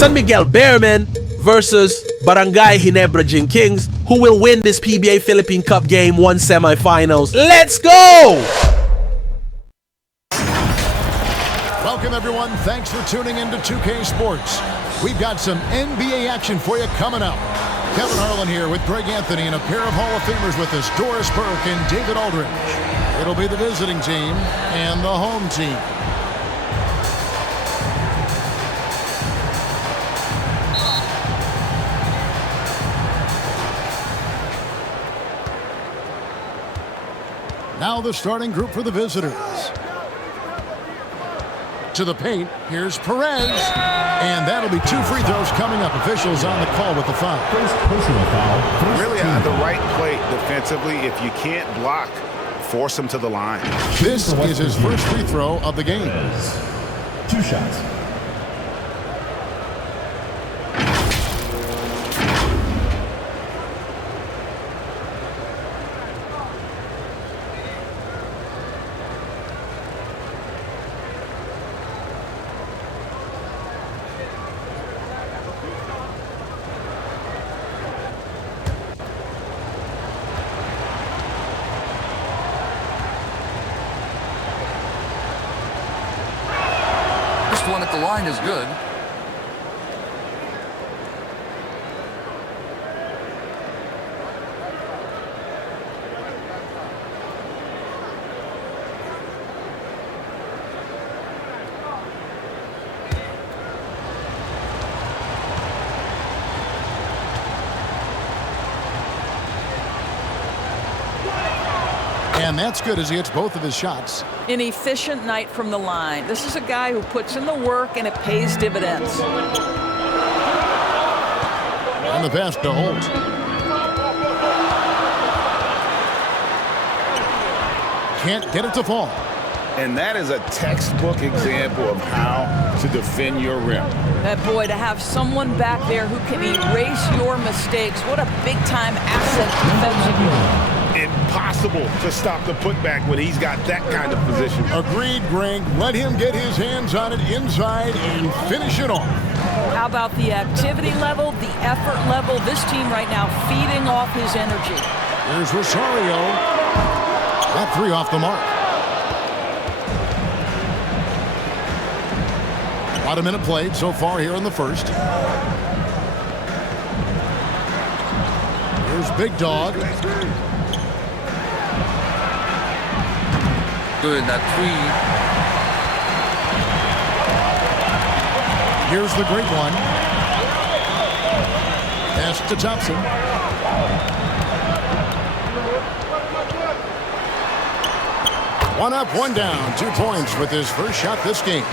San Miguel BEERMEN versus Barangay Ginebra Kings, who will win this PBA Philippine Cup Game 1 semifinals. Let's go! Welcome everyone, thanks for tuning in to 2K Sports. We've got some NBA action for you coming up. Kevin Harlan here with Greg Anthony and a pair of Hall of Famers with us, Doris Burke and David Aldridge. It'll be the visiting team and the home team. Now the starting group for the visitors. To the paint, here's Perez. And that'll be 2 free throws coming up. Officials on the call with the foul. Personal foul. Really at the right play defensively. If you can't block, force him to the line. This is his first free throw of the game. 2 shots. One at the line is good. And that's good as he hits both of his shots. An efficient night from the line. This is a guy who puts in the work and it pays dividends. And the pass to Holt. Can't get it to fall. And that is a textbook example of how to defend your rim. That boy, to have someone back there who can erase your mistakes. What a big-time asset defensively. Impossible to stop the putback when he's got that kind of position. Agreed, Greg. Let him get his hands on it inside and finish it off. How about the activity level, the effort level? This team right now feeding off his energy. Here's Rosario. That 3 off the mark. About a minute played so far here in the first. Here's Big Dog. Good, that 3. Here's the great one. Pass to Thompson. One up, one down. 2 points with his first shot this game.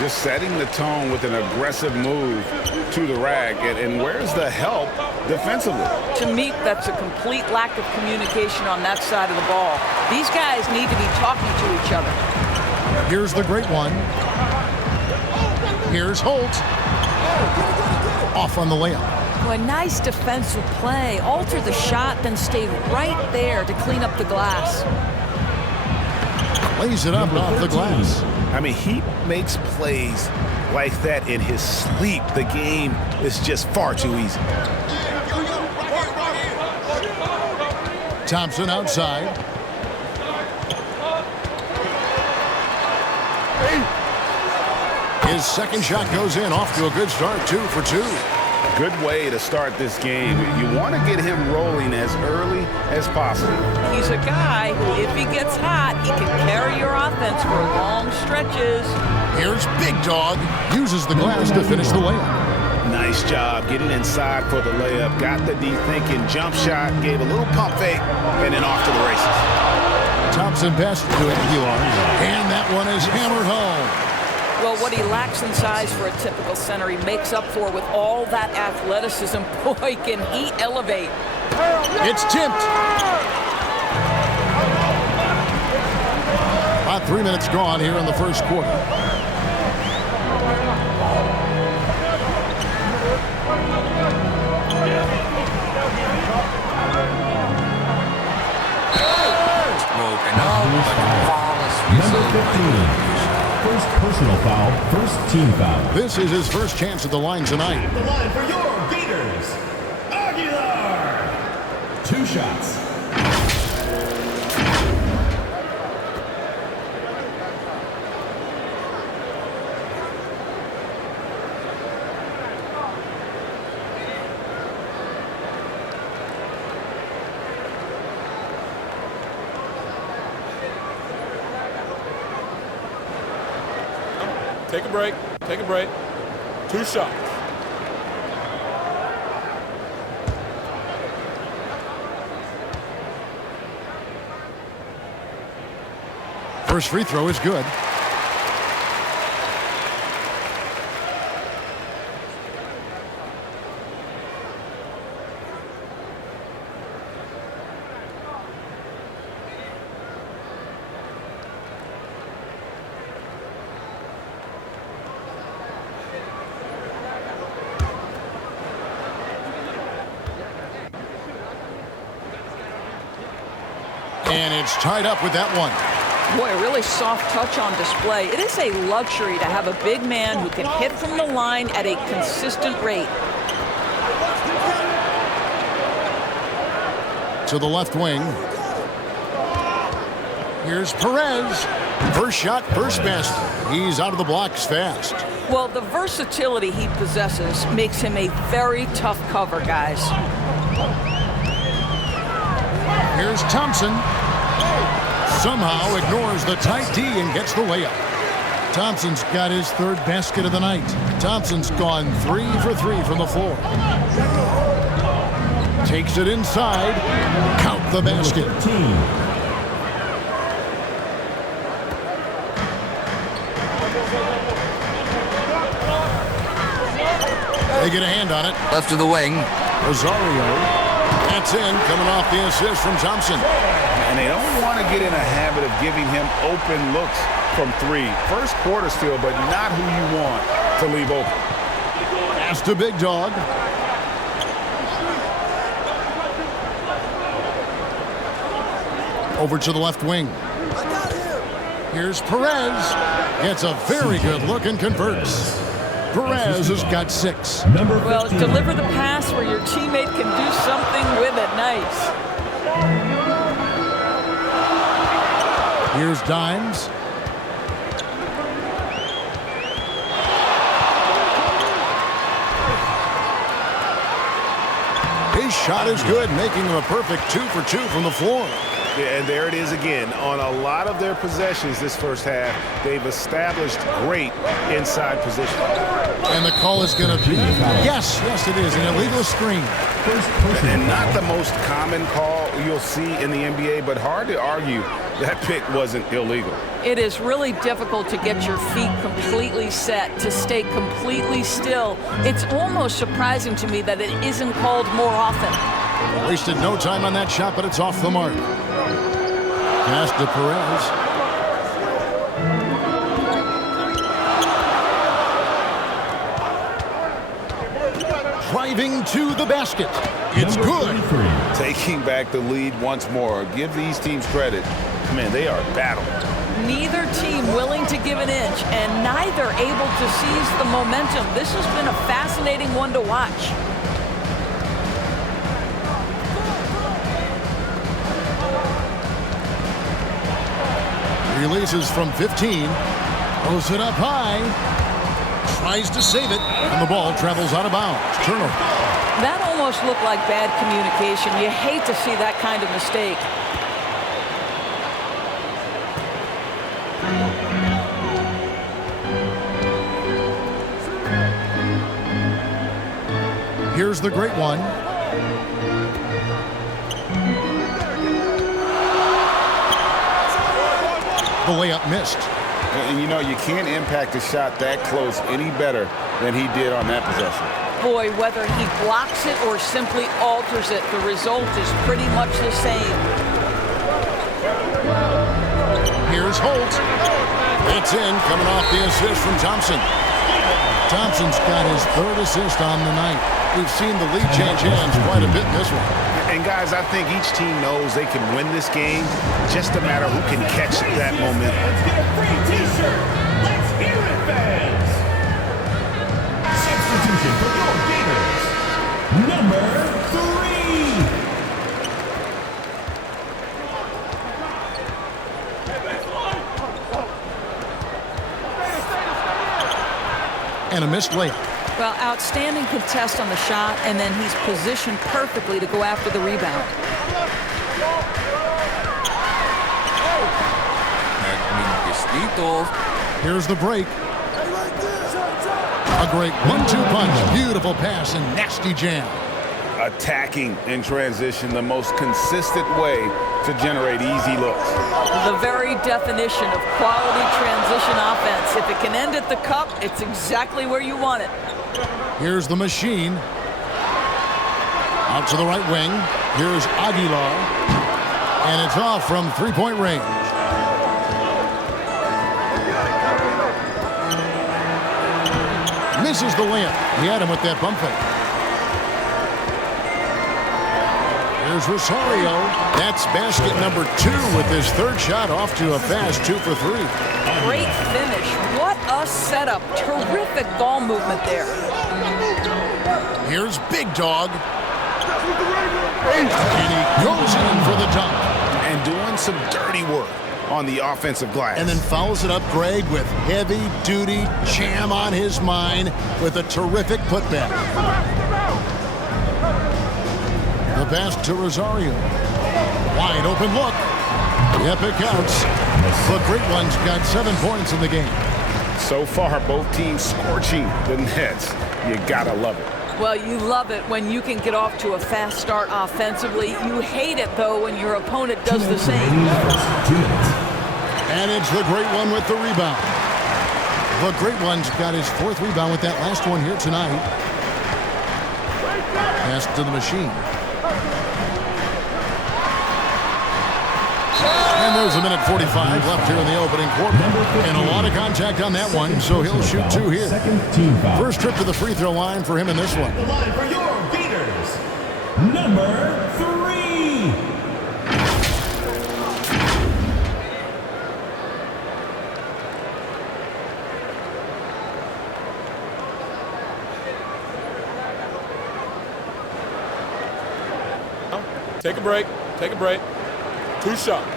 Just setting the tone with an aggressive move to the rack. And where's the help defensively? To me, that's a complete lack of communication on that side of the ball. These guys need to be talking to each other. Here's the great one. Here's Holt. Off on the layup. Oh, a nice defensive play. Altered the shot, then stayed right there to clean up the glass. Lays it up off the glass. I mean, he makes plays like that in his sleep. The game is just far too easy. Thompson outside. His second shot goes in, off to a good start, 2 for 2. Good way to start this game. You want to get him rolling as early as possible. He's a guy who, if he gets hot, he can carry your offense for long stretches. Here's Big Dog. Uses the glass to finish the layup. Nice job getting inside for the layup. Got the deep-thinking jump shot, gave a little pump fake, and then off to the races. Thompson passes to Aguilar, and that one is hammered home. Well, what he lacks in size for a typical center, he makes up for with all that athleticism. Boy, can he elevate. It's tipped. About 3 minutes gone here in the first quarter. broken up, but flawless result. First personal foul, first team foul. This is his first chance at the line tonight. The line for your Gators, Aguilar. 2 shots. Take a break. Take a break. 2 shots. First free throw is good. And it's tied up with that one. Boy, a really soft touch on display. It is a luxury to have a big man who can hit from the line at a consistent rate. To the left wing. Here's Perez. First shot, first basket. He's out of the blocks fast. Well, the versatility he possesses makes him a very tough cover, guys. Here's Thompson. Somehow ignores the tight D and gets the layup. Thompson's got his 3rd basket of the night. Thompson's gone 3 for 3 from the floor. Takes it inside. Count the basket. They get a hand on it. Left of the wing. Rosario. That's in, coming off the assist from Thompson. And they don't want to get in a habit of giving him open looks from 3. First quarter still, but not who you want to leave open. Pass to Big Dog. Over to the left wing. Here's Perez. Gets a very good look and converts. Perez has got 6. Well, deliver the pass where your teammate can do something with it. Nice. Here's Dimes. His shot is good, making him a perfect 2 for 2 from the floor. Yeah, and there it is again. On a lot of their possessions this first half, they've established great inside position. And the call is going to be, yes, it is, an illegal screen. And not the most common call you'll see in the NBA, but hard to argue that pick wasn't illegal. It is really difficult to get your feet completely set, to stay completely still. It's almost surprising to me that it isn't called more often. Wasted no time on that shot, but it's off the mark. Pass to Perez. Driving to the basket. It's good. Taking back the lead once more. Give these teams credit. Man, they are battled. Neither team willing to give an inch, and neither able to seize the momentum. This has been a fascinating one to watch. Releases from 15. Throws it up high. Tries to save it. And the ball travels out of bounds. Turnover. That almost looked like bad communication. You hate to see that kind of mistake. Here's the great one. The layup missed. And you know, you can't impact a shot that close any better than he did on that possession. Boy, whether he blocks it or simply alters it, the result is pretty much the same. Here's Holt. It's in, coming off the assist from Thompson. Thompson's got his 3rd assist on the night. We've seen the lead change hands quite a bit in this one. And guys, I think each team knows they can win this game, just a matter who can catch that momentum. Let's get a free t-shirt. Let's hear it, fans! Substitution for your Gators, number 3. And a missed layup. Well, outstanding contest on the shot, and then he's positioned perfectly to go after the rebound. Here's the break. A great 1-2 punch. Beautiful pass and nasty jam. Attacking in transition, the most consistent way to generate easy looks. The very definition of quality transition offense. If it can end at the cup, it's exactly where you want it. Here's the machine. Out to the right wing. Here's Aguilar. And it's off from three-point range. Misses the layup. He had him with that bump fake. Here's Rosario. That's basket number 2 with his third shot off to a fast 2 for 3. Great finish. What a setup. Terrific ball movement there. Here's Big Dog. And he goes in for the dunk. And doing some dirty work on the offensive glass. And then follows it up, Greg, with heavy-duty jam on his mind with a terrific putback. The pass to Rosario. Wide open look. Yep, it counts. The Great Ones got 7 points in the game. So far, both teams scorching the nets. You gotta love it. Well, you love it when you can get off to a fast start offensively. You hate it, though, when your opponent does the same. And it's the Great One with the rebound. The Great One's got his 4th rebound with that last one here tonight. Pass to the machine. And there's a minute 45 left here in the opening quarter. And a lot of contact on that one, so he'll shoot 2 here. First trip to the free throw line for him in this one. The line for your Gators, number 3. Take a break. Take a break. 2 shots.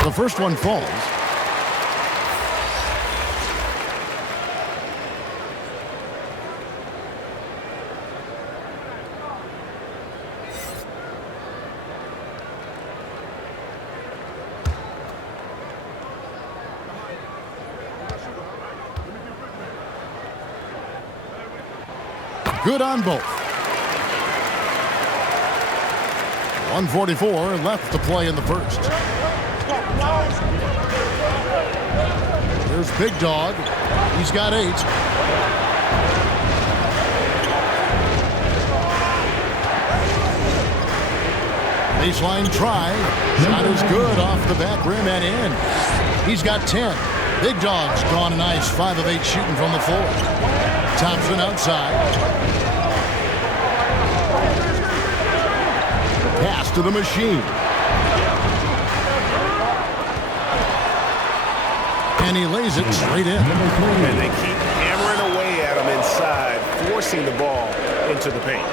The first one falls. Good on both. 1:44 left to play in the first. Here's Big Dog. He's got 8. Baseline try. Shot is good off the back rim and in. He's got 10. Big Dog's gone a nice 5 of 8 shooting from the floor. Thompson outside. Pass to the machine. And he lays it straight in. And they keep hammering away at him inside, forcing the ball into the paint.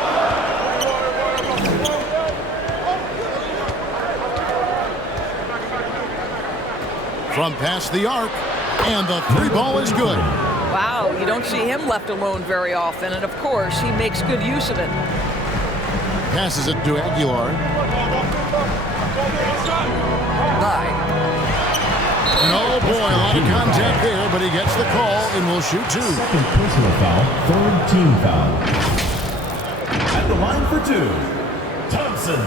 From past the arc, and the 3 ball is good. Wow, you don't see him left alone very often, and of course, he makes good use of it. Passes it to Aguilar. 9. Oh boy, a lot of contact there, but he gets the call and will shoot 2. Second personal foul, 3rd team foul. At the line for 2, Thompson.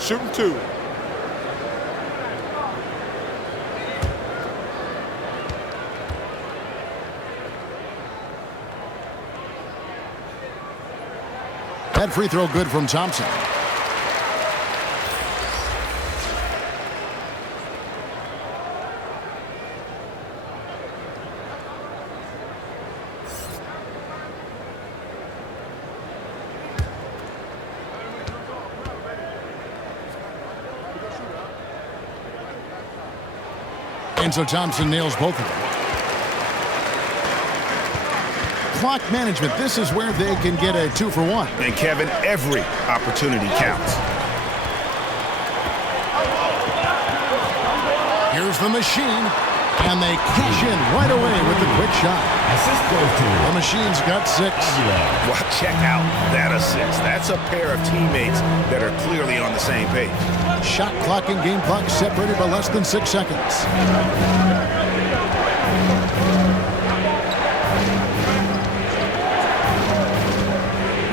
Shooting 2. That free throw good from Thompson. And so Thompson nails both of them. Clock management. This is where they can get a 2 for 1. And Kevin, every opportunity counts. Here's the machine, and they cash in right away with the quick shot. Assist goes to The machine's got 6. Well, check out that assist. That's a pair of teammates that are clearly on the same page. Shot clock and game clock separated by less than 6 seconds.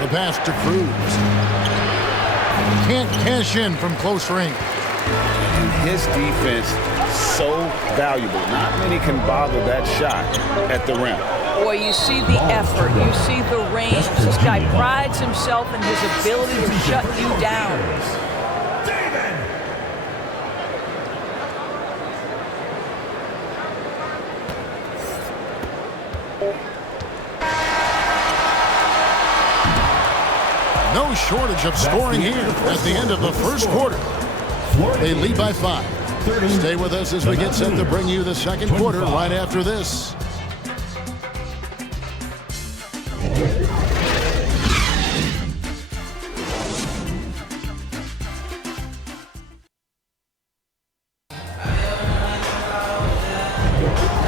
The pass to Cruz. Can't cash in from close range. His defense so valuable. Not many can bother that shot at the rim. Boy, you see the effort. You see the range. This guy prides himself in his ability to shut you down. No shortage of scoring here at the end of the first quarter. They lead by 5. Stay with us as we get set to bring you the second quarter right after this.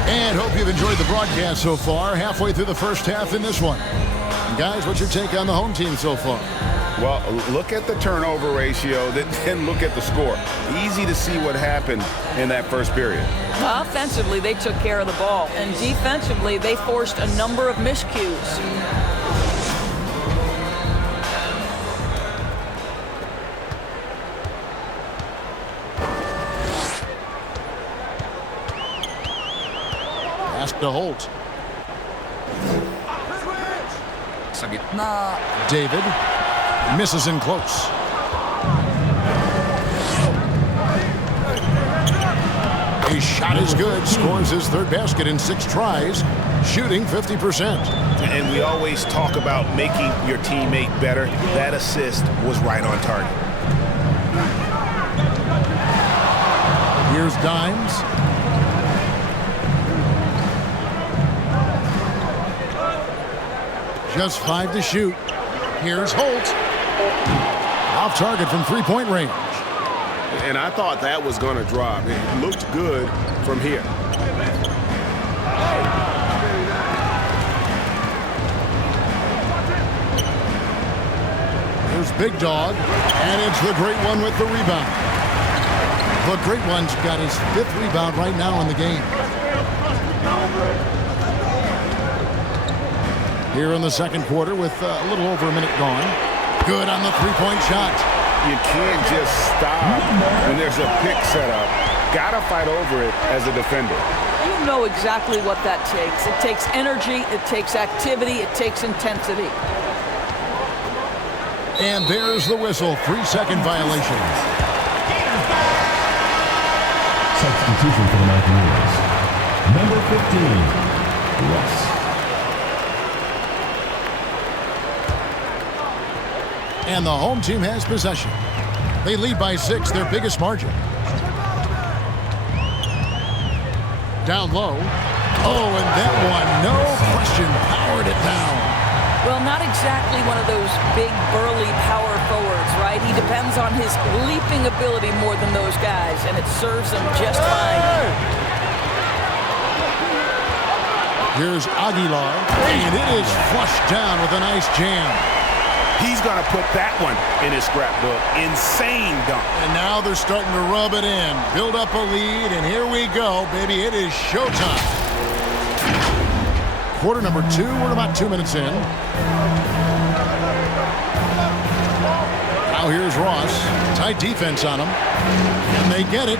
And hope you've enjoyed the broadcast so far. Halfway through the first half in this one. Guys, what's your take on the home team so far? Well, look at the turnover ratio, then look at the score. Easy to see what happened in that first period. Offensively, they took care of the ball. And defensively, they forced a number of miscues. Pass to Holt. Sa gitna. David misses in close. His shot is good. Scores his third basket in 6 tries. Shooting 50%. And we always talk about making your teammate better. That assist was right on target. Here's Dimes. Just 5 to shoot. Here's Holt. Off target from 3-point range. And I thought that was going to drop. It looked good from here. Here's Big Dog. And it's the Great One with the rebound. The Great One's got his 5th rebound right now in the game. Here in the second quarter with a little over a minute gone. Good on the 3-point shot. You can't just stop when there's a pick set up. Gotta fight over it as a defender. You know exactly what that takes. It takes energy, it takes activity, it takes intensity. And there's the whistle. 3-second violation. Substitution for the Mountaineers. Number 15, Russ. And the home team has possession. They lead by 6, their biggest margin. Down low. Oh, and that one, no question, powered it down. Well, not exactly one of those big, burly power forwards, right? He depends on his leaping ability more than those guys, and it serves him just fine. Here's Aguilar, and it is flushed down with a nice jam. He's going to put that one in his scrapbook. Insane dunk. And now they're starting to rub it in. Build up a lead, and here we go, baby. It is showtime. Quarter number 2. We're about 2 minutes in. Now here's Ross. Tight defense on him. And they get it.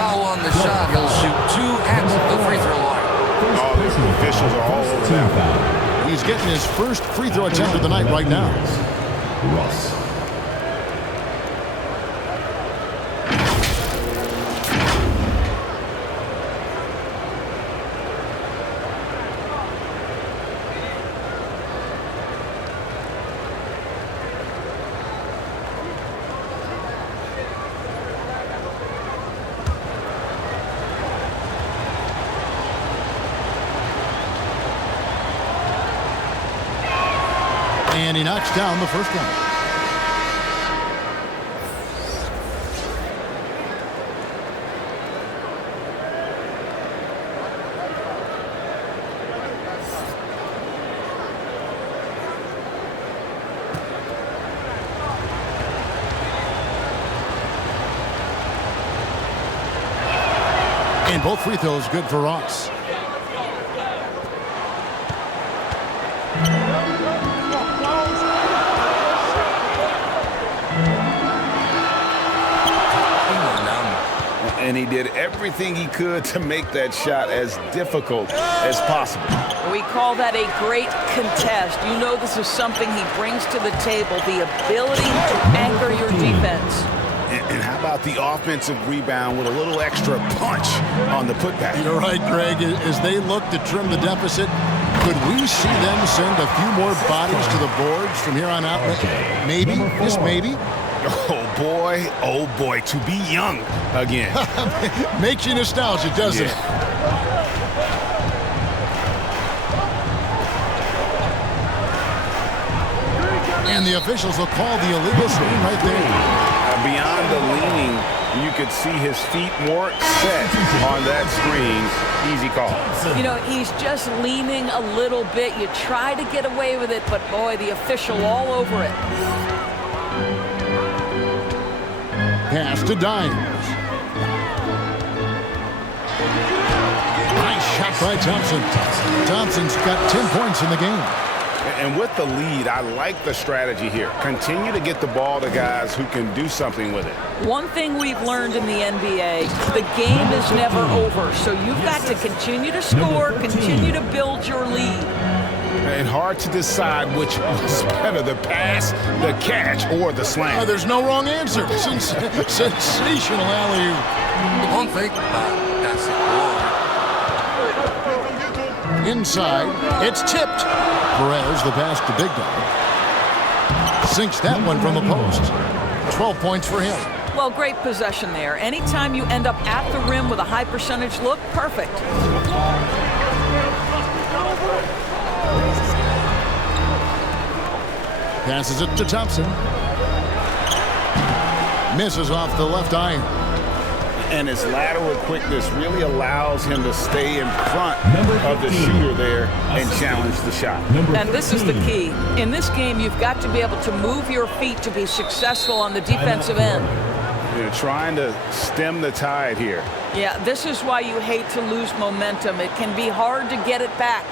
Foul on the shot. He'll shoot 2 at the free throw line. Oh, the officials are all over that. He's getting his first free throw attempt of the night right now. Russ. And he knocks down the first one. And both free throws good for Ross. And he did everything he could to make that shot as difficult as possible. We call that a great contest. You know this is something he brings to the table, the ability to anchor your defense. And how about the offensive rebound with a little extra punch on the putback? You're right, Greg. As they look to trim the deficit, could we see them send a few more bodies to the boards from here on out? Maybe, just maybe. Oh boy, to be young again. Makes you nostalgic, doesn't it? And the officials will call the illegal screen right there. Beyond the leaning, you could see his feet more set on that screen. Easy call. You know, he's just leaning a little bit. You try to get away with it, but boy, the official all over it. Pass to Dimes. Nice shot by Thompson. Thompson's got 10 points in the game. And with the lead, I like the strategy here. Continue to get the ball to guys who can do something with it. One thing we've learned in the NBA, the game is never over. So you've got to continue to score, continue to build your lead. And hard to decide which was better, the pass, the catch, or the slam. There's no wrong answer. Sensational alley-oop. One thing about that's it. Inside, it's tipped. Perez, the pass to Big Dog. Sinks that one from the post. 12 points for him. Well, great possession there. Anytime you end up at the rim with a high percentage look, perfect. Passes it to Thompson. Misses off the left iron. And his lateral quickness really allows him to stay in front of the shooter there and challenge the shot. And this is the key. In this game, you've got to be able to move your feet to be successful on the defensive end. You're trying to stem the tide here. Yeah, this is why you hate to lose momentum. It can be hard to get it back.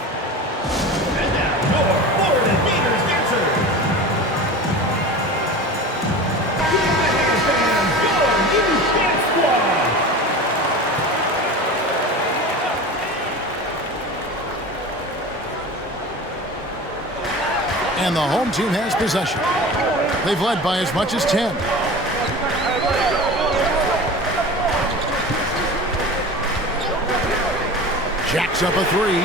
And the home team has possession. They've led by as much as 10. Jacks up a three.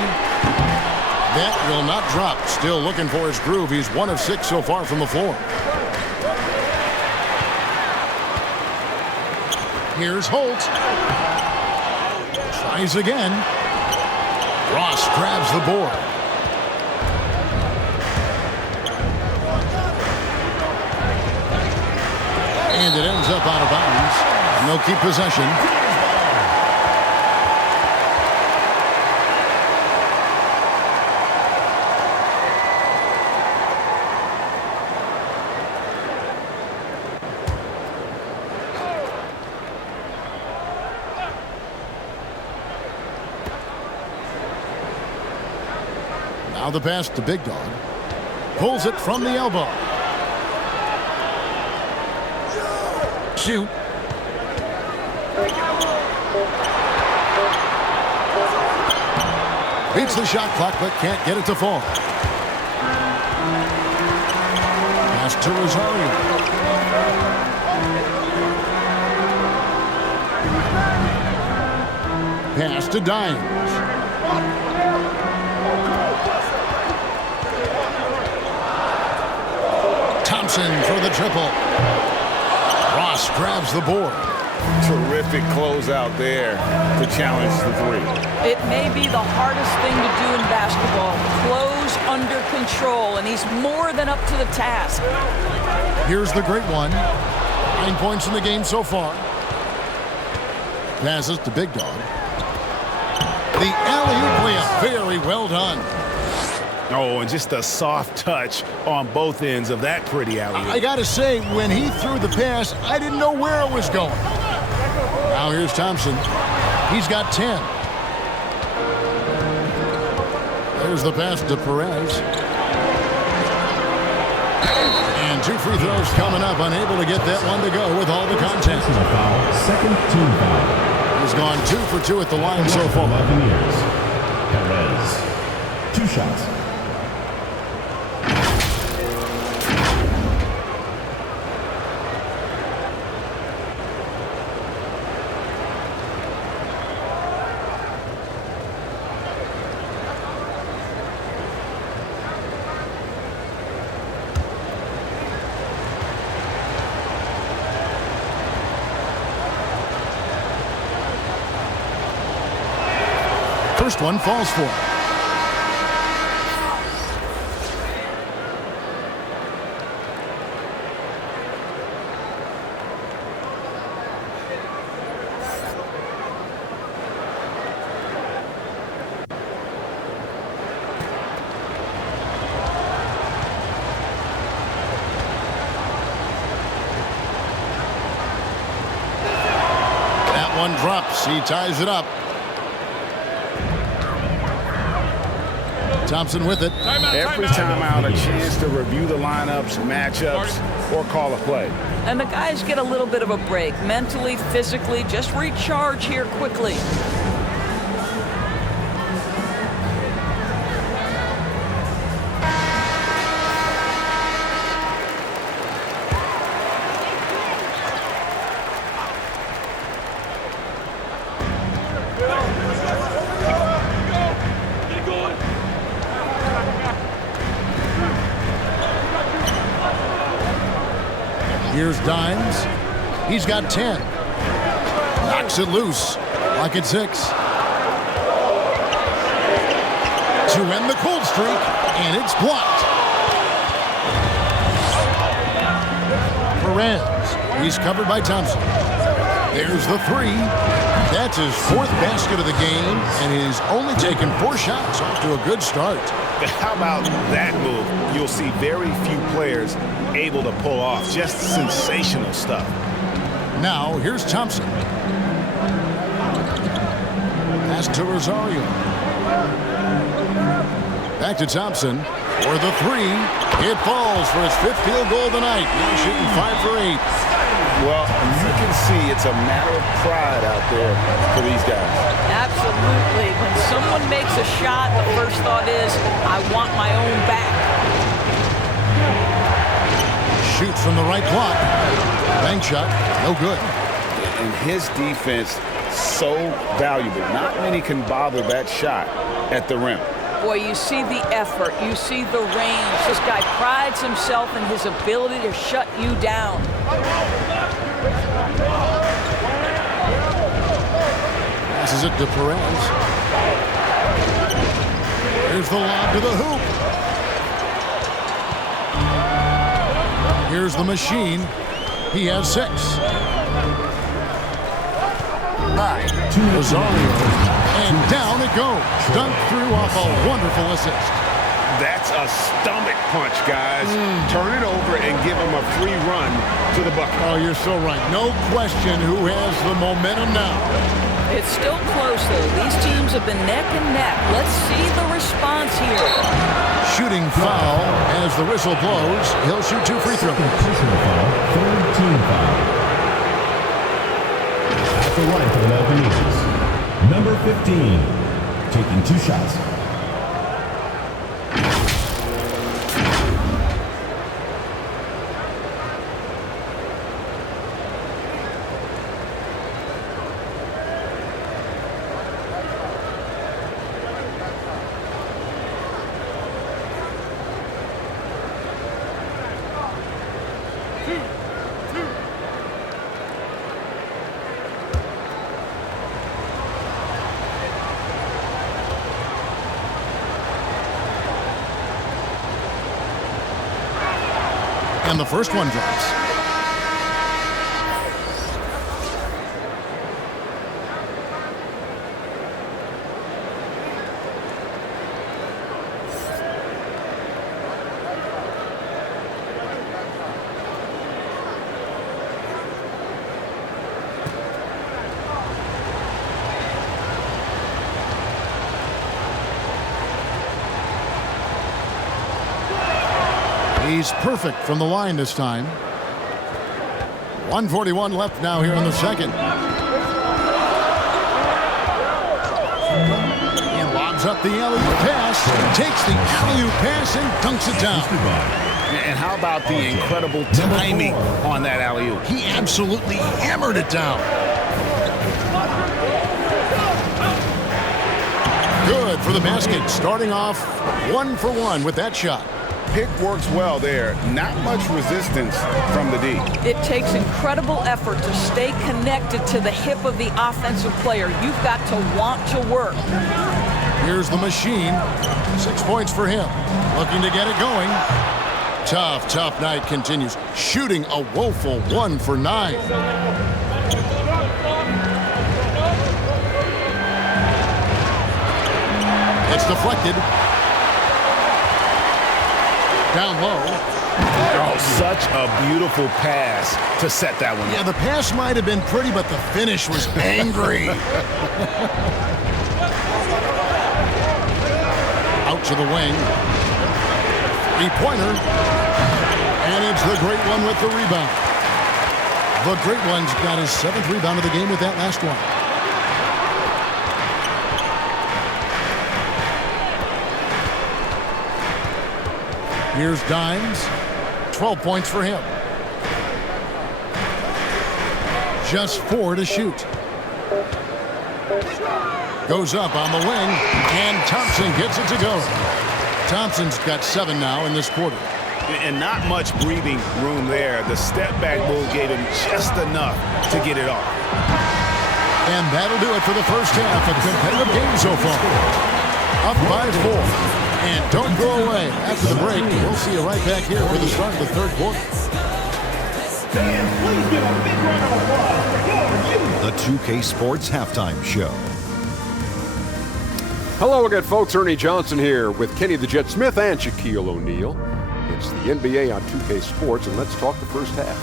That will not drop. Still looking for his groove. He's 1 of 6 so far from the floor. Here's Holt. Tries again. Ross grabs the board. And it ends up out of bounds. They'll keep possession. Now the pass to Big Dog. Pulls it from the elbow. Shoot. Beats the shot clock, but can't get it to fall. Pass to Rosario. Pass to Dimes. Thompson for the triple. Ross grabs the board. Terrific closeout there to challenge the three. It may be the hardest thing to do in basketball. Close under control, and he's more than up to the task. Here's the great one. 9 points in the game so far. Passes to Big Dog. The alley-oop layup, very well done. Oh, and just a soft touch on both ends of that pretty alley-oop. I gotta say, when he threw the pass, I didn't know where it was going. Now here's Thompson. He's got 10. There's the pass to Perez. And 2 free throws coming up. Unable to get that one to go with all the contact. Second team foul. He's gone 2 for 2 at the line so far. Perez. 2 shots. First one falls for him. That one drops. He ties it up. Thompson with it. Every time out, a chance to review the lineups, matchups, or call a play. And the guys get a little bit of a break. Mentally, physically, just recharge here quickly. Here's Dimes. He's got 10. Knocks it loose. Like it's 6. To end the cold streak, and it's blocked. Perez. He's covered by Thompson. There's the 3. That's his 4th basket of the game, and he's only taken 4 shots. Off to a good start. How about that move? You'll see very few players able to pull off. Just sensational stuff. Now, here's Thompson. Pass to Rosario. Back to Thompson for the 3. It falls for his 5th field goal of the night. Now shooting 5 for 8. Well, you can see it's a matter of pride out there for these guys. Absolutely. When someone makes a shot, the first thought is, I want my own back. Shoots from the right block. Bank shot, no good. And his defense, so valuable. Not many can bother that shot at the rim. Boy, you see the effort. You see the range. This guy prides himself in his ability to shut you down. Passes it to Perez. Here's the lob to the hoop. Here's the machine. He has 6. Rosario. And down it goes. Dunked through off a wonderful assist. That's a stomach punch, guys. Turn it over and give him a free run to the bucket. Oh, you're so right. No question who has the momentum now. It's still close, though. These teams have been neck and neck. Let's see the response here. Shooting foul as the whistle blows. He'll shoot 2 free throws. Personal foul. Third team foul. At the line for the Maldives. Number 15. Taking 2 shots. And the first one drops. He's perfect from the line this time. 1:41 left now here in the second. He lobs up the alley-oop pass, takes the alley-oop pass and dunks it down. And how about the incredible timing on that alley-oop? He absolutely hammered it down. Good for the basket, starting off 1 for 1 with that shot. Pick works well there. Not much resistance from the D. It takes incredible effort to stay connected to the hip of the offensive player. You've got to want to work. Here's the machine. 6 points for him. Looking to get it going. Tough night continues. Shooting a woeful 1 for 9. It's deflected. Down low. Oh, such a beautiful pass to set that one. Yeah, the pass might have been pretty, but the finish was angry. Out to the wing. Three-pointer. And it's the Great One with the rebound. The Great One's got his 7th rebound of the game with that last one. Here's Dimes. 12 points for him. Just 4 to shoot. Goes up on the wing, and Thompson gets it to go. Thompson's got 7 now in this quarter. And not much breathing room there. The step-back move gave him just enough to get it off. And that'll do it for the first half. A competitive game so far. Up by 4. And don't go away. After the break, we'll see you right back here for the start of the third quarter. Fans, please give a big round of applause for The 2K Sports Halftime Show. Hello again, folks. Ernie Johnson here with Kenny the Jet Smith and Shaquille O'Neal. It's the NBA on 2K Sports, and let's talk the first half.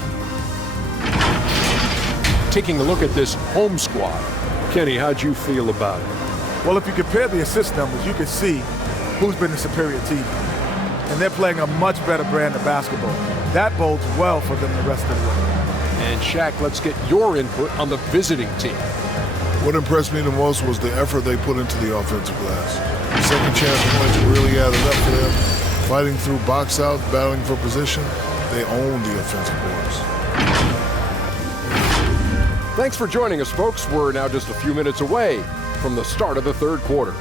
Taking a look at this home squad. Kenny, how'd you feel about it? Well, if you compare the assist numbers, you can see who's been the superior team. And they're playing a much better brand of basketball. That bodes well for them the rest of the way. And Shaq, let's get your input on the visiting team. What impressed me the most was the effort they put into the offensive glass. Second chance points really added up for them. Fighting through box outs, battling for position, they own the offensive boards. Thanks for joining us, folks. We're now just a few minutes away from the start of the third quarter.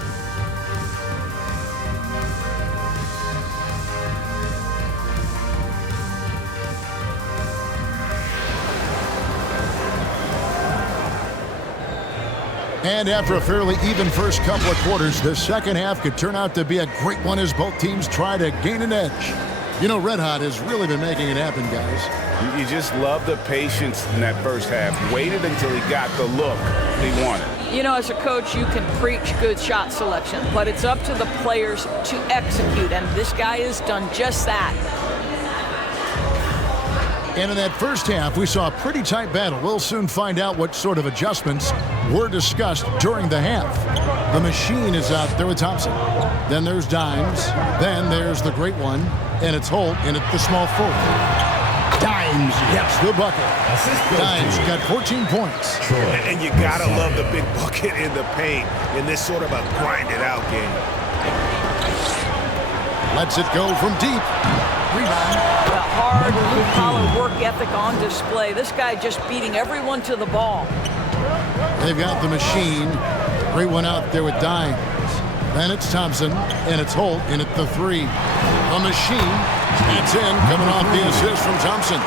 And after a fairly even first couple of quarters, the second half could turn out to be a great one as both teams try to gain an edge. You know, Red Hot has really been making it happen, guys. You just love the patience in that first half. Waited until he got the look he wanted. You know, as a coach, you can preach good shot selection, but it's up to the players to execute, and this guy has done just that. And in that first half, we saw a pretty tight battle. We'll soon find out what sort of adjustments were discussed during the half. The machine is out there with Thompson. Then there's Dimes. Then there's the Great One. And it's Holt in at the small forward. Dimes gets the bucket. Dimes got 14 points. And you gotta love the big bucket in the paint in this sort of a grinded-out game. Lets it go from deep. Rebound. The hard, blue-collar work ethic on display. This guy just beating everyone to the ball. They've got the machine. Great one out there with Dimes. Then it's Thompson, and it's Holt in at the 3. A machine. It's in, coming off the assist from Thompson.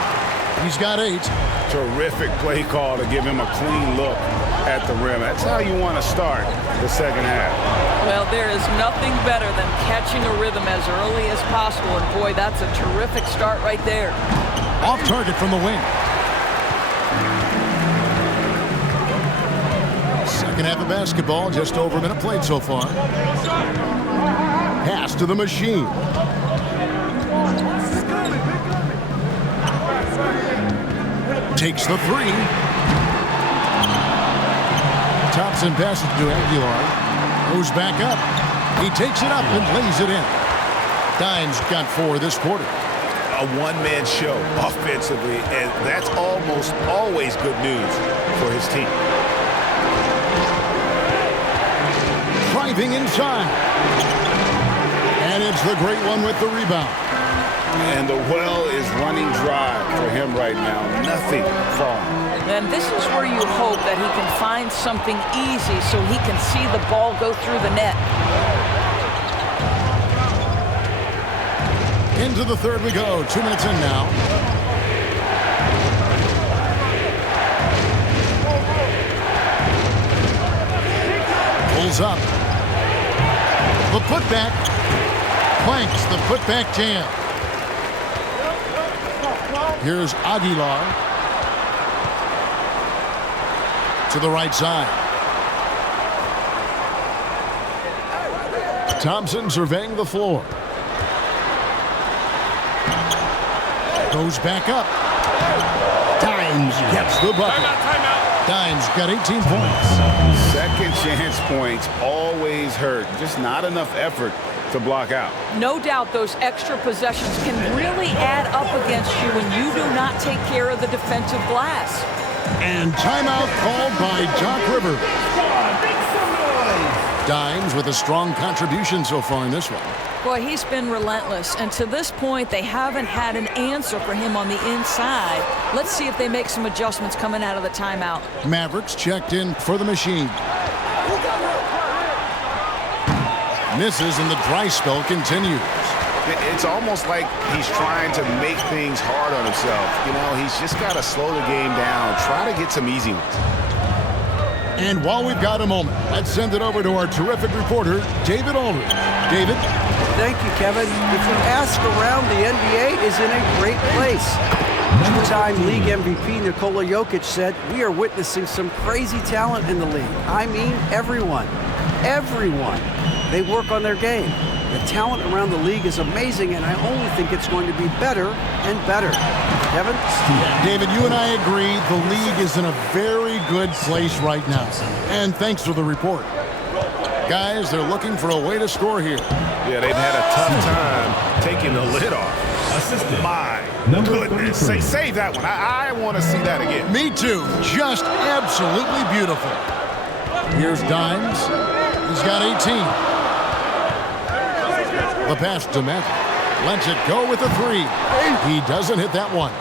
He's got 8. Terrific play call to give him a clean look at the rim. That's how you want to start the second half. Well, there is nothing better than catching a rhythm as early as possible, and boy, that's a terrific start right there. Off target from the wing. Second half of basketball, just over a minute played so far. Pass to the machine. Takes the three. Thompson passes to Aguilar. Goes back up. He takes it up and lays it in. Dimes got 4 this quarter. A one-man show offensively, and that's almost always good news for his team. Driving inside. And it's the great one with the rebound. And the well is running dry for him right now. Nothing falling. And this is where you hope that he can find something easy so he can see the ball go through the net. Into the third we go. 2 minutes in now. Pulls up. The putback. Planks the putback jam. Here's Aguilar. To the right side. Thompson surveying the floor. Goes back up. Dimes gets the bucket. Dimes got 18 points. Second chance points always hurt. Just not enough effort to block out. No doubt those extra possessions can really add up against you when you do not take care of the defensive glass. And timeout called by Jock Rivers. Dimes with a strong contribution so far in this one. Boy, he's been relentless, and to this point, they haven't had an answer for him on the inside. Let's see if they make some adjustments coming out of the timeout. Mavericks checked in for the machine. Misses, and the dry spell continues. It's almost like he's trying to make things hard on himself. You know, he's just got to slow the game down, try to get some easy ones. And while we've got a moment, let's send it over to our terrific reporter, David Aldridge. David? Thank you, Kevin. If you ask around, the NBA is in a great place. Two-time league MVP Nikola Jokic said, "We are witnessing some crazy talent in the league. I mean, everyone. Everyone. They work on their game. The talent around the league is amazing, and I only think it's going to be better and better." Kevin? David, you and I agree the league is in a very good place right now. And thanks for the report. Guys, they're looking for a way to score here. Yeah, they've had a tough time taking the lid off. Assistant. My Number goodness. 33. Save that one. I want to see that again. Me too. Just absolutely beautiful. Here's Dimes. He's got 18. The pass to Matt. Lets it go with a three. He doesn't hit that one.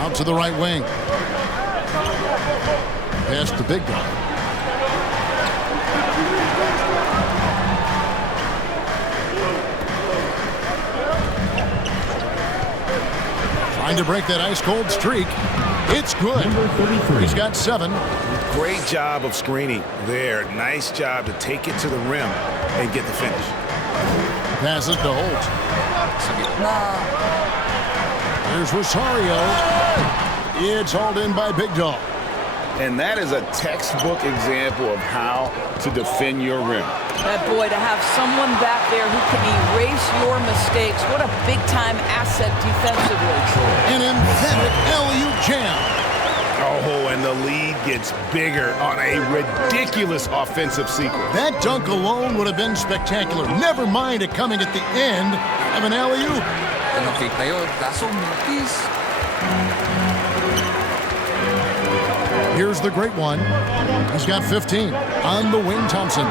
Out to the right wing. Pass to Big Guy. Trying to break that ice-cold streak. It's good. Number 33. He's got 7. Great job of screening there. Nice job to take it to the rim and get the finish. Pass it to Holt. There's Rosario. It's hauled in by Big Dog. And that is a textbook example of how to defend your rim. That boy, to have someone back there who can erase your mistakes, what a big-time asset defensively. An emphatic alley-oop jam. Oh, and the lead gets bigger on a ridiculous offensive sequence. That dunk alone would have been spectacular. Never mind it coming at the end of an alley-oop. Here's the great one. He's got 15. On the wing, Thompson.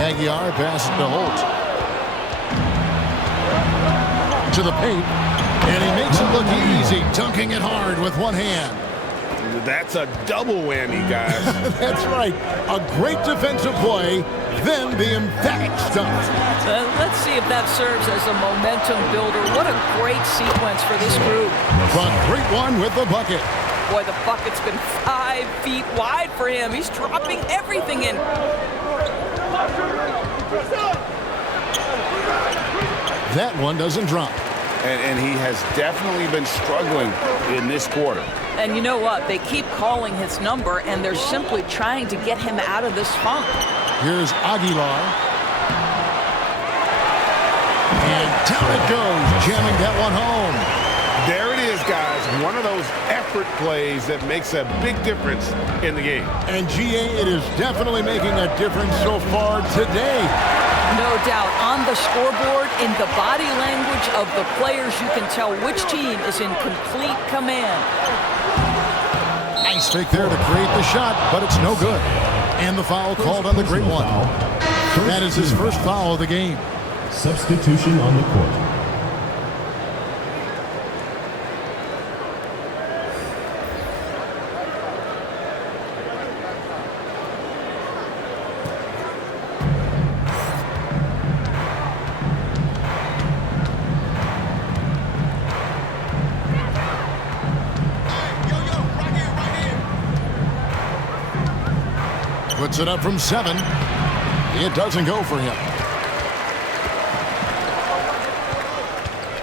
Aguilar passes to Holt. To the paint. And he makes it look easy, dunking it hard with one hand. That's a double whammy, guys. That's right. A great defensive play, then the emphatic stunt. Let's see if that serves as a momentum builder. What a great sequence for this group. But great one with the bucket. Boy, the bucket's been 5 feet wide for him. He's dropping everything in. That one doesn't drop. And he has definitely been struggling in this quarter. And you know what? They keep calling his number, and they're simply trying to get him out of this funk. Here's Aguilar. And down it goes, jamming that one home. There it is, guys. One of those effort plays that makes a big difference in the game. And GA, it is definitely making a difference so far today. No doubt. On the scoreboard, in the body language of the players, you can tell which team is in complete command. Nice fake there to create the shot, but it's no good. And the foul called on the great one. That is his first foul of the game. Substitution on the court. Puts it up from 7. It doesn't go for him.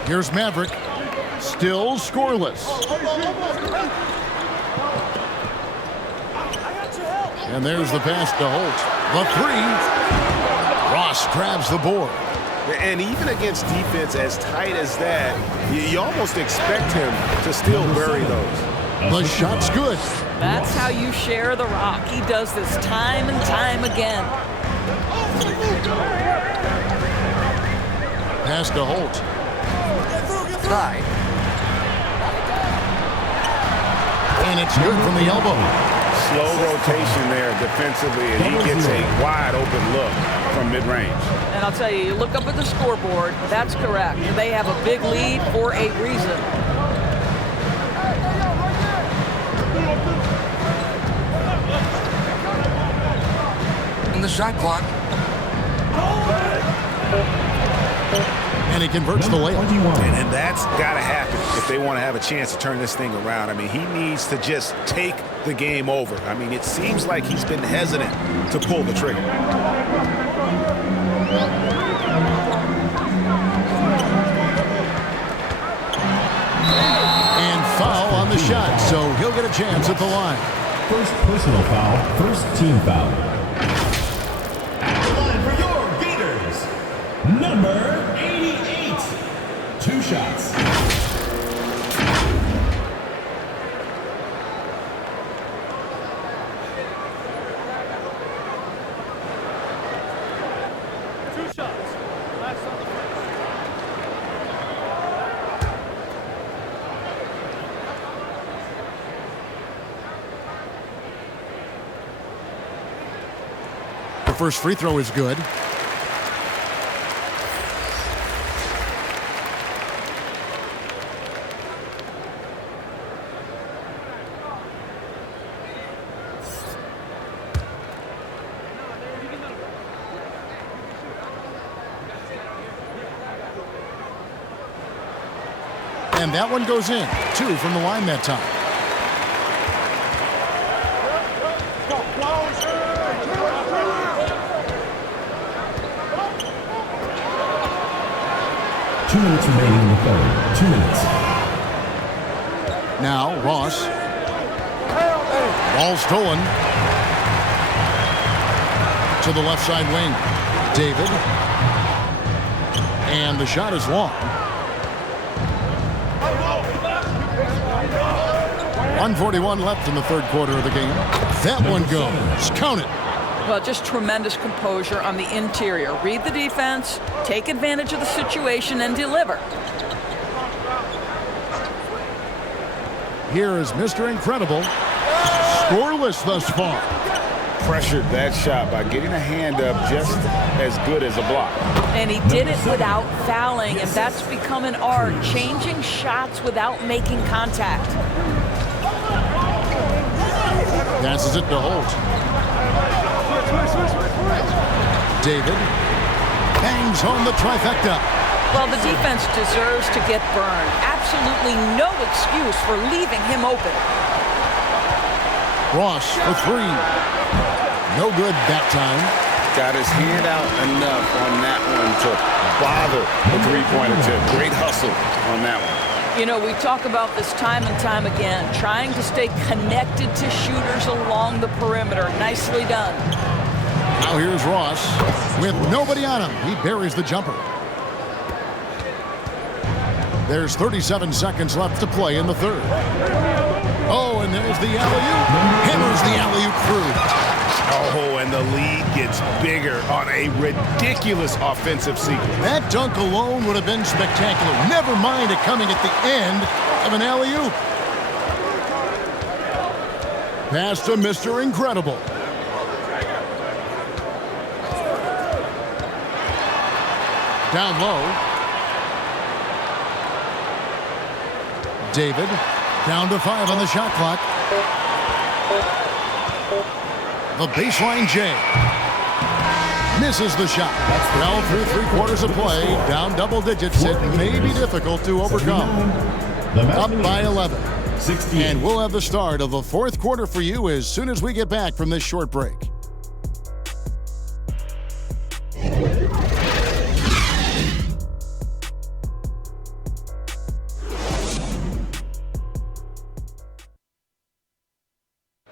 Here's Maverick. Still scoreless. And there's the pass to Holt. The 3. Ross grabs the board. And even against defense as tight as that, you almost expect him to still bury those. The shot's good. That's how you share the rock. He does this time and time again. Pass to Holt. Side. And it's good from the elbow. Slow rotation there defensively, and he gets a wide open look from mid-range. And I'll tell you, you look up at the scoreboard, that's correct. They have a big lead for a reason. In the shot clock. And he converts the layup. And that's got to happen if they want to have a chance to turn this thing around. I mean, he needs to just take the game over. I mean, it seems like he's been hesitant to pull the trigger. And foul on the shot, so he'll get a chance at the line. First personal foul, first team foul. At the line for your Gators, number 88. 2 shots. The first free throw is good. And that one goes in. 2 from the line that time. Two minutes remaining in the third. 2 minutes. Now Ross. Ball stolen. To the left side wing. David. And the shot is long. 1:41 left in the third quarter of the game. That one goes. Count it. Well, just tremendous composure on the interior. Read the defense, take advantage of the situation, and deliver. Here is Mr. Incredible. Scoreless thus far. Pressured that shot by getting a hand up just as good as a block. And he did it without fouling, and that's become an art, changing shots without making contact. Passes it to Holt. David bangs home the trifecta. Well, the defense deserves to get burned. Absolutely no excuse for leaving him open. Ross for 3. No good that time. got his hand out enough on that one to bother the three-point attempt. Great hustle on that one. You know, we talk about this time and time again, trying to stay connected to shooters along the perimeter. Nicely done. Now here's Ross with nobody on him. He buries the jumper. There's 37 seconds left to play in the third. Oh, and there's the alley-oop. Hammers the alley-oop through. Oh, and the lead gets bigger on a ridiculous offensive sequence. That dunk alone would have been spectacular. Never mind it coming at the end of an alley-oop. Pass to Mr. Incredible. Down low. David down to 5 on the shot clock. The baseline J. Misses the shot. Well, through 3/4 of play, down double digits. It may be difficult to overcome. Up by 11. And we'll have the start of the fourth quarter for you as soon as we get back from this short break.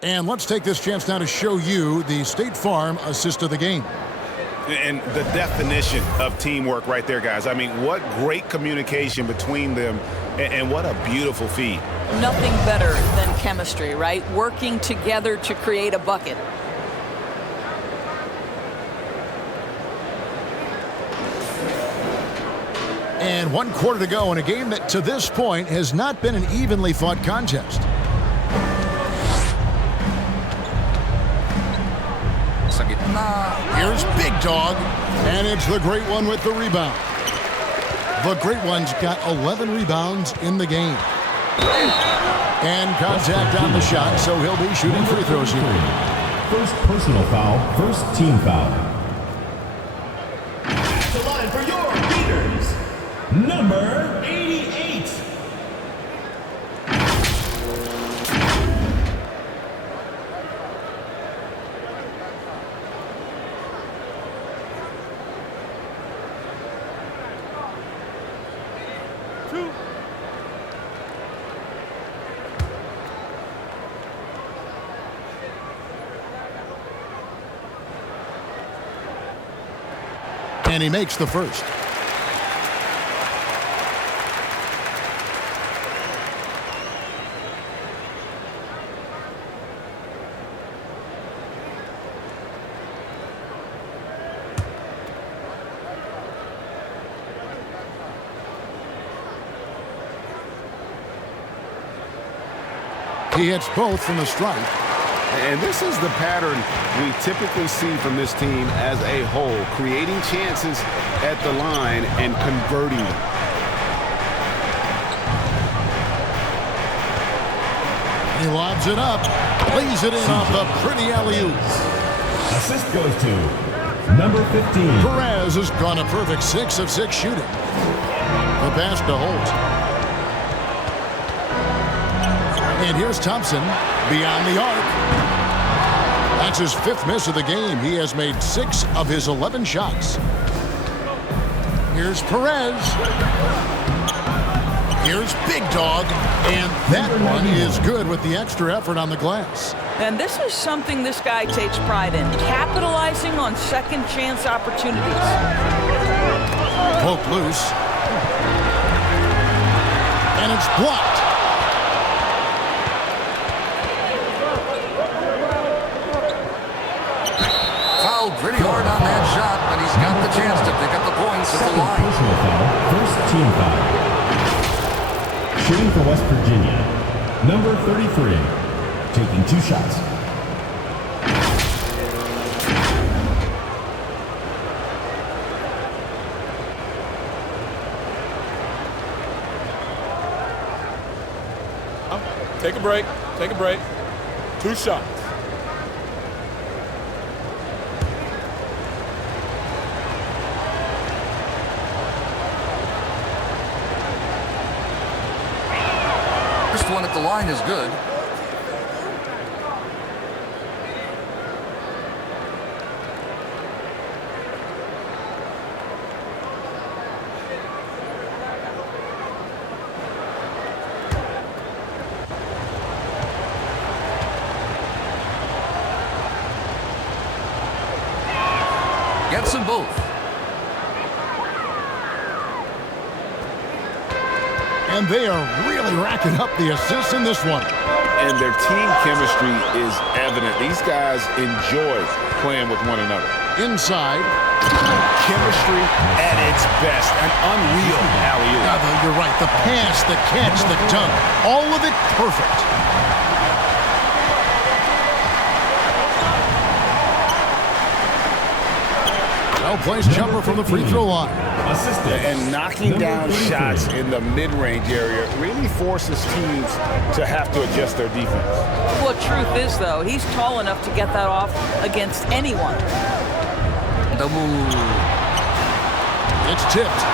And let's take this chance now to show you the State Farm assist of the game. And the definition of teamwork right there, guys. I mean, what great communication between them, and what a beautiful feed. Nothing better than chemistry, right? Working together to create a bucket. And 1 quarter to go in a game that to this point has not been an evenly fought contest. Here's Big Dog, and it's the Great One with the rebound. The Great One's got 11 rebounds in the game. And contact on the shot, so he'll be shooting free throws here. First personal foul, first team foul. The line for your leaders, number 88. And he makes the first. He hits both from the stripe. And this is the pattern we typically see from this team as a whole, creating chances at the line and converting them. He lobs it up, lays it in off the pretty alley-oop. Assist goes to number 15. Perez has gone a perfect 6 of 6 shooting. The pass to Holt. And here's Thompson beyond the arc. That's his 5th miss of the game. He has made 6 of his 11 shots. Here's Perez. Here's Big Dog. And that one is good with the extra effort on the glass. And this is something this guy takes pride in, capitalizing on second chance opportunities. Poke loose. And it's blocked. Pretty hard on that shot, but he's got the chance to pick up the points at the line. Personal foul, first team foul. Shooting for West Virginia, number 33, taking 2 shots. Take a break. Take a break. 2 shots. First one at the line is good. Gets them both. And they are really racking up the assists in this one. And their team chemistry is evident. These guys enjoy playing with one another. Inside. Chemistry at its best. An unreal alley-oop. Yeah, you're right. The pass, the catch, the dunk. All of it perfect. Well-placed jumper from the free throw line. And knocking down shots in the mid-range area really forces teams to have to adjust their defense. Well, truth is, though, he's tall enough to get that off against anyone. The move. It's tipped.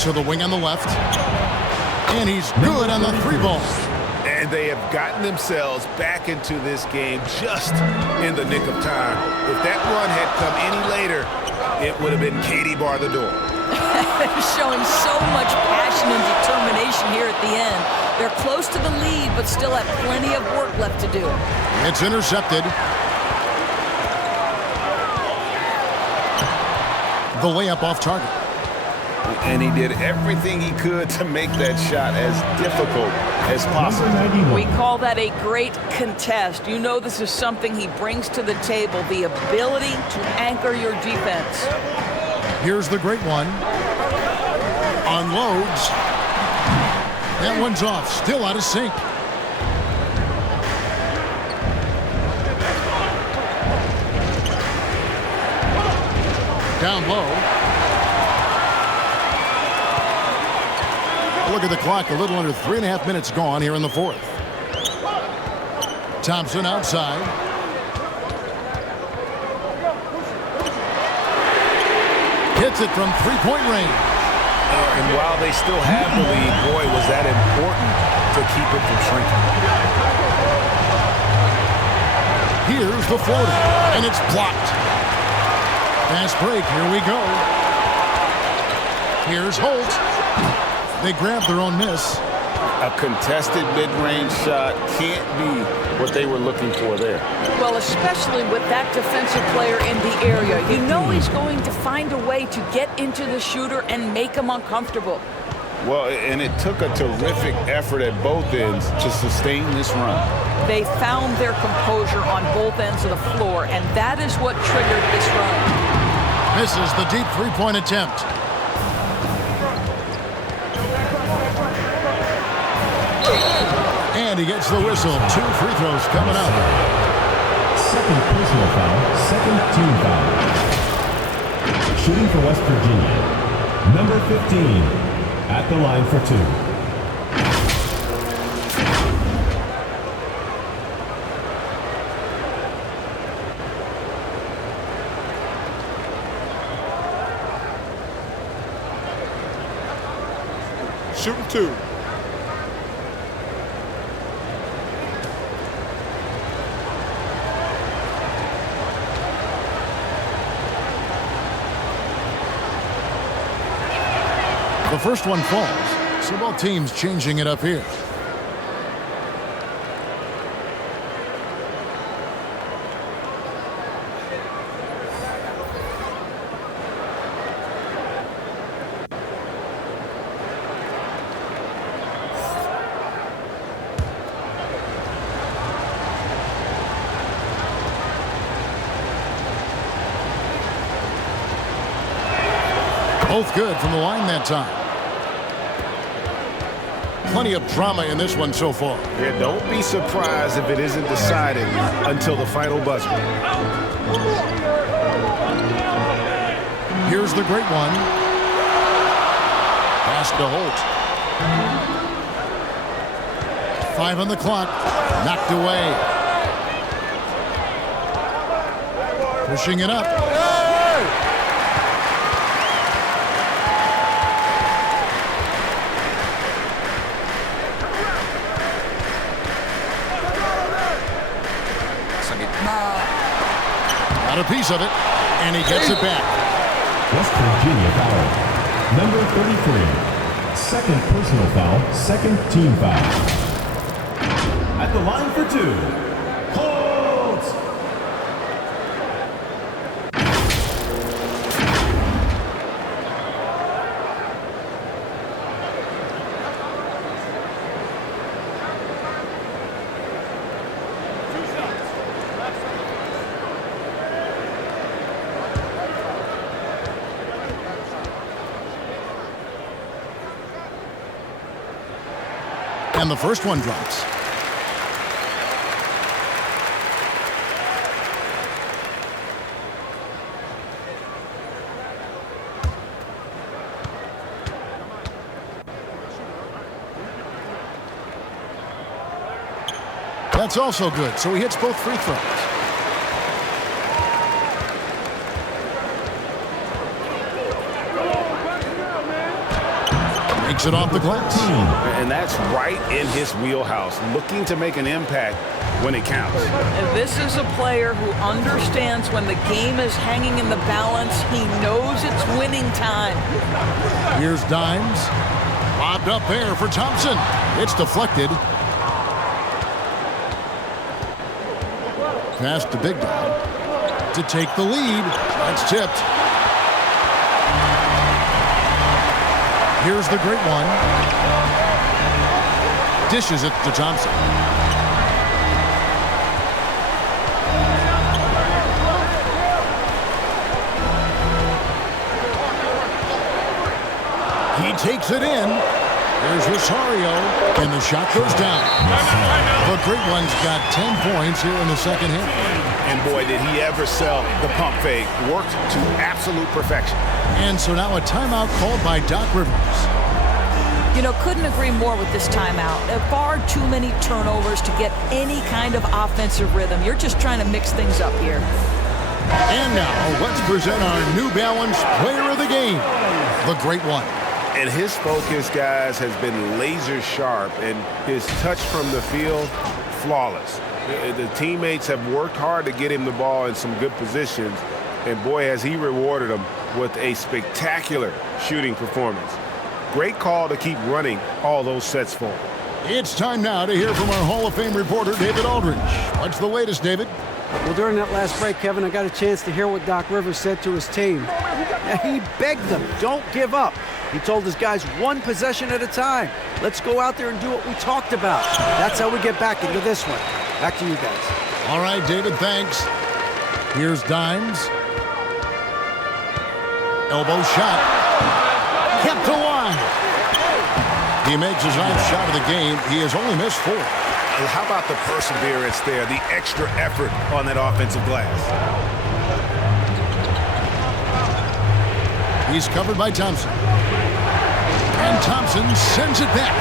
To the wing on the left. And he's good on the three ball. And they have gotten themselves back into this game just in the nick of time. If that run had come any later, it would have been Katie bar the door. They're showing so much passion and determination here at the end. They're close to the lead, but still have plenty of work left to do. It's intercepted. The layup off target. And he did everything he could to make that shot as difficult as possible. We call that a great contest. You know this is something he brings to the table, the ability to anchor your defense. Here's the great one. Unloads. That one's off, still out of sync. Down low. Look at the clock, a little under 3.5 minutes gone here in the fourth. Thompson outside. Hits it from three-point range. And while they still have the lead, boy, was that important to keep it from shrinking. Here's the floater, and it's blocked. Fast break, here we go. Here's Holt. They grab their own miss. A contested mid-range shot can't be what they were looking for there. Well, especially with that defensive player in the area. You know he's going to find a way to get into the shooter and make him uncomfortable. Well, and it took a terrific effort at both ends to sustain this run. They found their composure on both ends of the floor, and that is what triggered this run. Misses the deep three-point attempt. And he gets the whistle. 2 free throws coming up. Second personal foul, second team foul. Shooting for West Virginia, number 15, at the line for 2. Shooting 2. The first one falls, so both teams changing it up here. Both good from the line that time. Plenty of drama in this one so far. Yeah, don't be surprised if it isn't decided until the final buzzer. Here's the great one. Pass to Holt. 5 on the clock. Knocked away. Pushing it up. Got a piece of it, and he gets it back. West Virginia foul. Number 33. Second personal foul, second team foul. At the line for two, holds. And the first one drops. That's also good, so he hits both free throws. Makes it off the glass. And that's right in his wheelhouse, looking to make an impact when it counts. And this is a player who understands when the game is hanging in the balance. He knows it's winning time. Here's Dimes. Lobbed up there for Thompson. It's deflected. Pass to Big Dog to take the lead. That's tipped. Here's the great one. Dishes it to Thompson. He takes it in. There's Rosario, and the shot goes down. The great one's got 10 points here in the second half. And boy, did he ever sell the pump fake. Worked to absolute perfection. And so now a timeout called by Doc Rivers. You know, couldn't agree more with this timeout. Far too many turnovers to get any kind of offensive rhythm. You're just trying to mix things up here. And now let's present our New Balance player of the game, the great one. And his focus, guys, has been laser sharp, and his touch from the field, flawless. The teammates have worked hard to get him the ball in some good positions, and boy, has he rewarded them with a spectacular shooting performance. Great call to keep running all those sets for him. It's time now to hear from our Hall of Fame reporter, David Aldridge. What's the latest, David? Well, during that last break, Kevin, I got a chance to hear what Doc Rivers said to his team. He begged them, don't give up. He told his guys one possession at a time. Let's go out there and do what we talked about. That's how we get back into this one. Back to you guys. All right, David, thanks. Here's Dimes. Elbow shot. Kept alive. He makes his ninth shot of the game. He has only missed 4. How about the perseverance there, the extra effort on that offensive glass? He's covered by Thompson. And Thompson sends it back.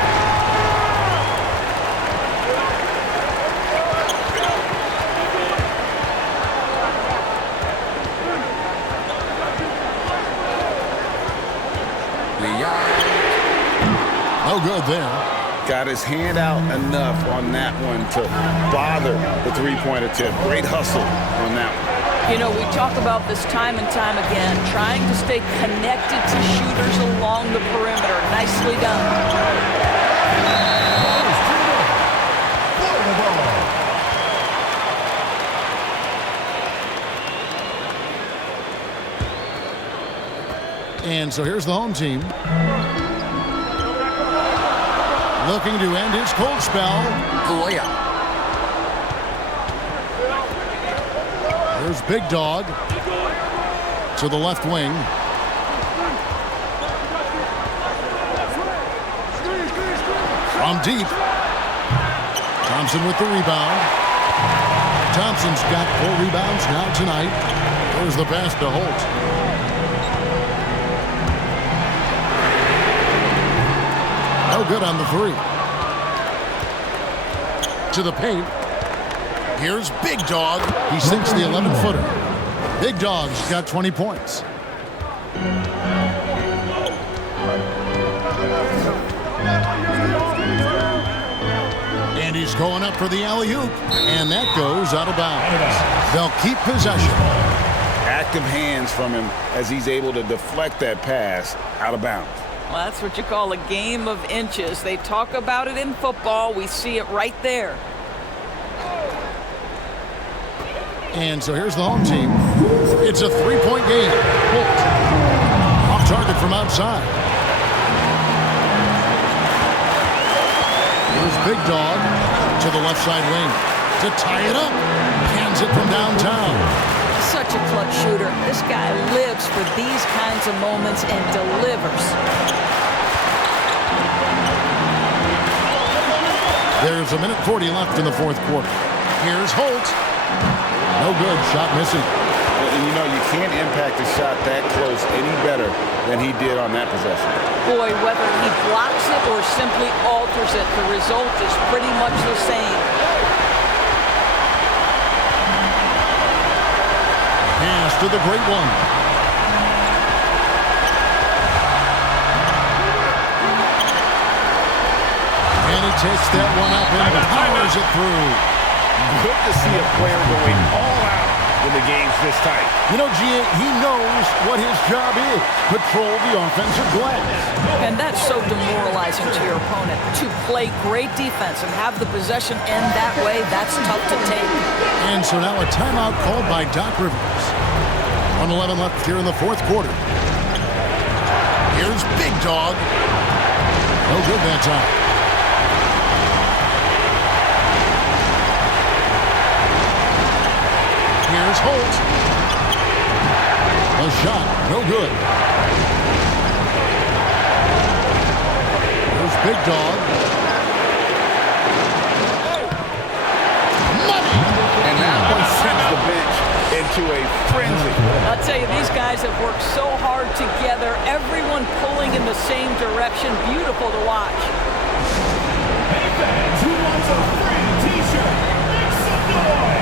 No good there. Got his hand out enough on that one to bother the three-point attempt. Great hustle on that one. You know, we talk about this time and time again, trying to stay connected to shooters along the perimeter. Nicely done. And so here's the home team. Looking to end his cold spell. There's Big Dog to the left wing. From deep. Thompson with the rebound. Thompson's got 4 rebounds now tonight. There's the pass to Holt. No good on the 3. To the paint. Here's Big Dog. He sinks the 11-footer. Big Dog's got 20 points. And he's going up for the alley-oop. And that goes out of bounds. They'll keep possession. Active hands from him as he's able to deflect that pass out of bounds. Well, that's what you call a game of inches. They talk about it in football. We see it right there. And so here's the home team. It's a three-point game. Holt off target from outside. Here's Big Dog to the left side wing to tie it up. Hands it from downtown. Such a clutch shooter. This guy lives for these kinds of moments and delivers. There's a minute 40 left in the fourth quarter. Here's Holt. No good. Shot missing. And you know, you can't impact a shot that close any better than he did on that possession. Boy, whether he blocks it or simply alters it, the result is pretty much the same. Pass to the great one. And he takes that one up and powers it through. Good to see a player going all out when the game's this tight. You know, G.A., he knows what his job is. Control the offensive glass. And that's so demoralizing to your opponent. To play great defense and have the possession end that way, that's tough to take. And so now a timeout called by Doc Rivers. 1:11 left here in the fourth quarter. Here's Big Dog. No good that time. Here's Holt. A shot, no good. Here's Big Dog. Money! And that one sends the bench into a frenzy. I'll tell you, these guys have worked so hard together. Everyone pulling in the same direction. Beautiful to watch. Hey fans, who wants a free t-shirt? Make some noise!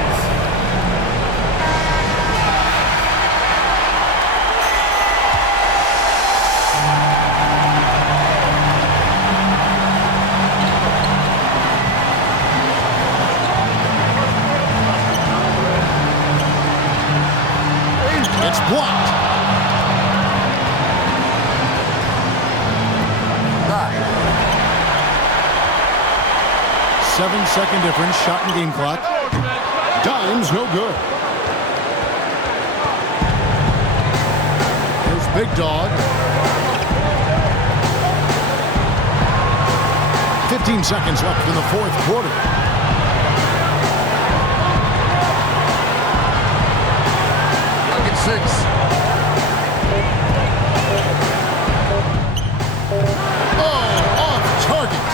It's blocked. 7-second difference, shot and game clock. Dime's no good. Here's Big Dog. 15 seconds left in the fourth quarter. Six. Oh, off target.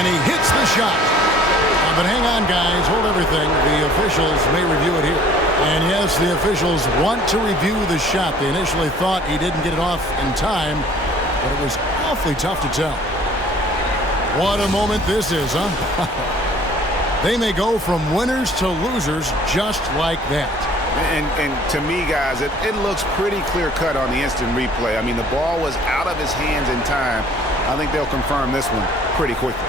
And he hits the shot. But hang on, guys. Hold everything. The officials may review it here. And yes, the officials want to review the shot. They initially thought he didn't get it off in time, but it was awfully tough to tell. What a moment this is, huh? They may go from winners to losers just like that. And to me, guys, it looks pretty clear-cut on the instant replay. I mean, the ball was out of his hands in time. I think they'll confirm this one pretty quickly.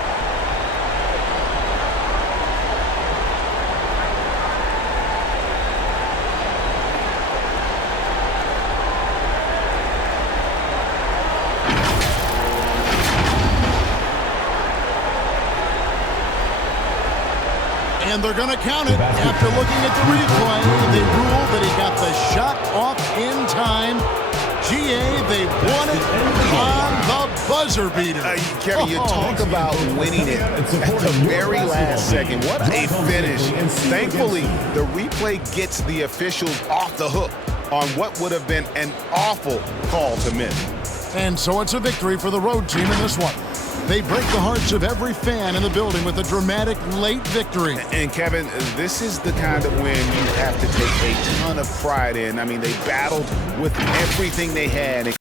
And they're going to count it. After looking at the replay, they rule that he got the shot off in time. GA, they won it on the buzzer beater. Kevin, you talk about winning it at the very last second. What a finish. Thankfully, the replay gets the officials off the hook on what would have been an awful call to miss. And so it's a victory for the road team in this one. They break the hearts of every fan in the building with a dramatic late victory. And Kevin, this is the kind of win you have to take a ton of pride in. I mean, they battled with everything they had and